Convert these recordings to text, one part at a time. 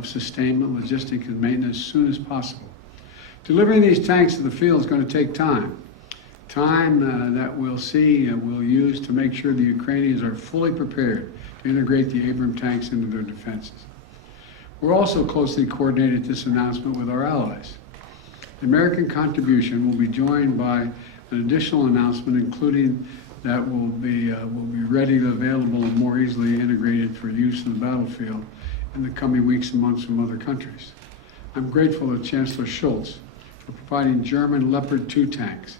of sustainment, logistics, and maintenance as soon as possible. Delivering these tanks to the field is going to take time. Time that we'll use to make sure the Ukrainians are fully prepared to integrate the Abrams tanks into their defenses. We're also closely coordinated this announcement with our allies. The American contribution will be joined by an additional announcement, including that will be readily available and more easily integrated for use in the battlefield in the coming weeks and months from other countries. I'm grateful to Chancellor Scholz for providing German Leopard 2 tanks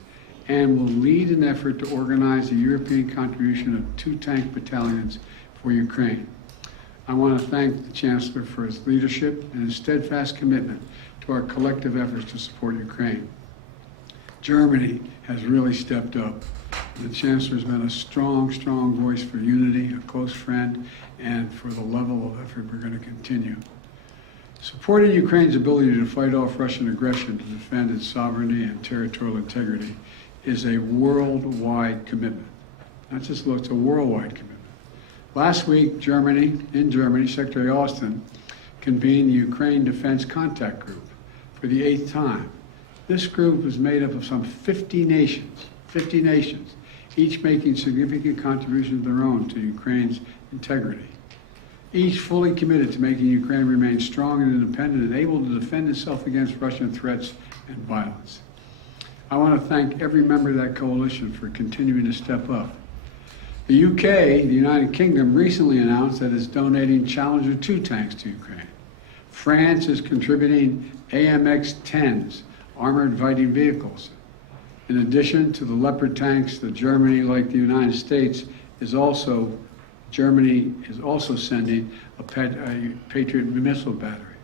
and will lead an effort to organize the European contribution of 2 tank battalions for Ukraine. I want to thank the Chancellor for his leadership and his steadfast commitment to our collective efforts to support Ukraine. Germany has really stepped up. The Chancellor has been a strong, strong voice for unity, a close friend, and for the level of effort we're going to continue. Supporting Ukraine's ability to fight off Russian aggression to defend its sovereignty and territorial integrity is a worldwide commitment. Not just it's a worldwide commitment. Last week, in Germany, Secretary Austin convened the Ukraine Defense Contact Group for the 8th time. This group is made up of some 50 nations, each making significant contributions of their own to Ukraine's integrity. Each fully committed to making Ukraine remain strong and independent and able to defend itself against Russian threats and violence. I want to thank every member of that coalition for continuing to step up. The UK, the United Kingdom, recently announced that it's donating Challenger 2 tanks to Ukraine. France is contributing AMX-10s, armored fighting vehicles. In addition to the Leopard tanks, Germany, like the United States, Germany is also sending a Patriot missile battery.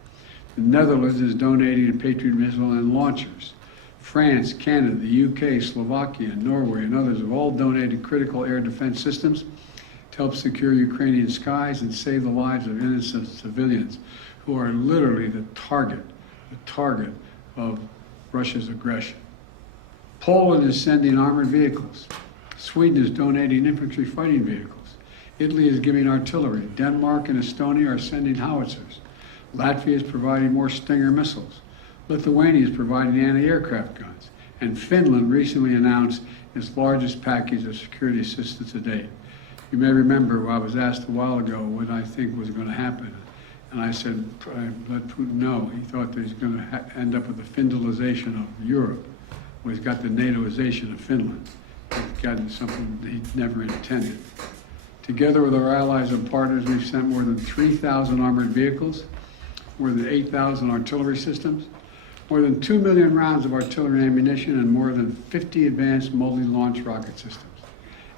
The Netherlands is donating a Patriot missile and launchers. France, Canada, the UK, Slovakia, Norway, and others have all donated critical air defense systems to help secure Ukrainian skies and save the lives of innocent civilians who are literally the target of Russia's aggression. Poland is sending armored vehicles. Sweden is donating infantry fighting vehicles. Italy is giving artillery. Denmark and Estonia are sending howitzers. Latvia is providing more Stinger missiles. Lithuania is providing anti-aircraft guns. And Finland recently announced its largest package of security assistance to date. You may remember I was asked a while ago what I think was going to happen. And I said, I let Putin know. He thought that he's going to end up with the Finlandization of Europe. Well, he's got the NATOization of Finland. He's gotten something that he never intended. Together with our allies and partners, we've sent more than 3,000 armored vehicles, more than 8,000 artillery systems, more than 2 million rounds of artillery ammunition, and more than 50 advanced multi-launch rocket systems,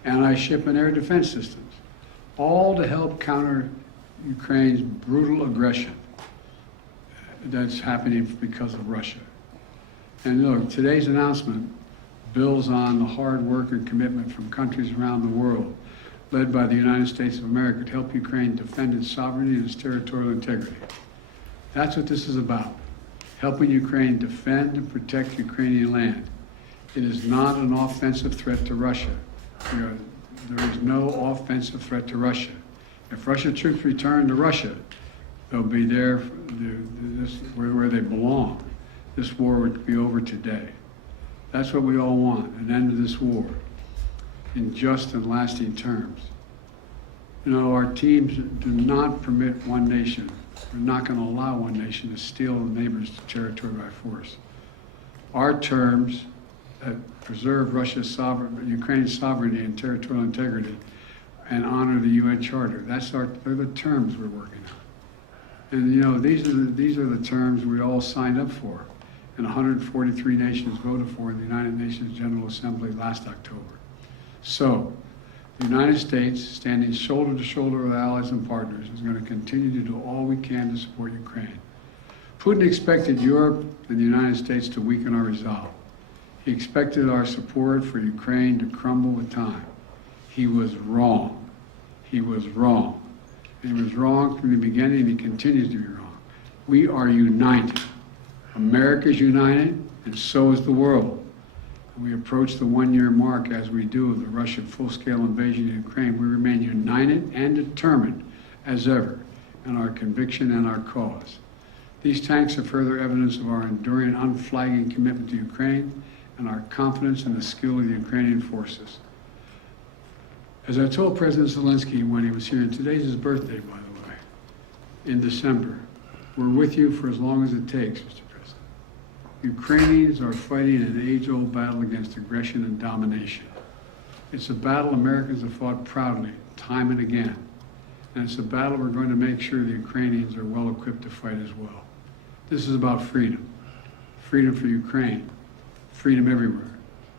anti-ship and air defense systems, all to help counter Ukraine's brutal aggression that's happening because of Russia. And look, today's announcement builds on the hard work and commitment from countries around the world, led by the United States of America, to help Ukraine defend its sovereignty and its territorial integrity. That's what this is about, helping Ukraine defend and protect Ukrainian land. It is not an offensive threat to Russia. There is no offensive threat to Russia. If Russian troops return to Russia, they'll be there where they belong. This war would be over today. That's what we all want, an end to this war in just and lasting terms. You know, our teams do not permit one nation. We're not going to allow one nation to steal a neighbor's territory by force. Our terms that preserve Ukraine's sovereignty and territorial integrity and honor the UN Charter. They're the terms we're working on. And you know, these are the terms we all signed up for, and 143 nations voted for in the United Nations General Assembly last October. So, the United States, standing shoulder to shoulder with allies and partners, is going to continue to do all we can to support Ukraine. Putin expected Europe and the United States to weaken our resolve. He expected our support for Ukraine to crumble with time. He was wrong. He was wrong. And he was wrong from the beginning, and he continues to be wrong. We are united. America is united, and so is the world. We approach the one-year mark, as we do, of the Russian full-scale invasion of Ukraine. We remain united and determined as ever in our conviction and our cause. These tanks are further evidence of our enduring, unflagging commitment to Ukraine and our confidence in the skill of the Ukrainian forces. As I told President Zelensky when he was here, and today's his birthday, by the way, in December, we're with you for as long as it takes, Mr. President. Ukrainians are fighting an age-old battle against aggression and domination. It's a battle Americans have fought proudly, time and again. And it's a battle we're going to make sure the Ukrainians are well equipped to fight as well. This is about freedom. Freedom for Ukraine. Freedom everywhere.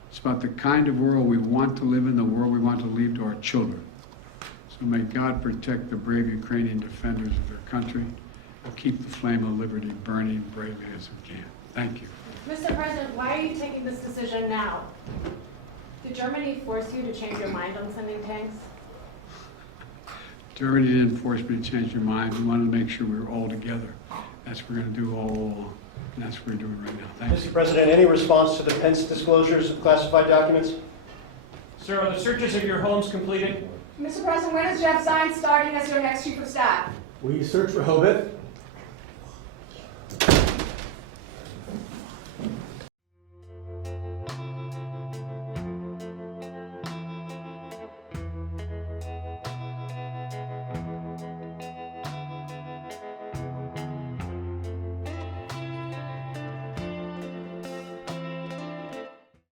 It's about the kind of world we want to live in, the world we want to leave to our children. So may God protect the brave Ukrainian defenders of their country and keep the flame of liberty burning bravely as we can. Thank you. Mr. President, why are you taking this decision now? Did Germany force you to change your mind on sending tanks? Germany didn't force me to change your mind. We wanted to make sure we were all together. That's what we're going to do all along. And that's what we're doing right now. Thank you. Mr. President, any response to the Pence disclosures of classified documents? Sir, are the searches of your homes completed? Mr. President, when is Jeff Zients starting as your next chief of staff? We searched for Hobith.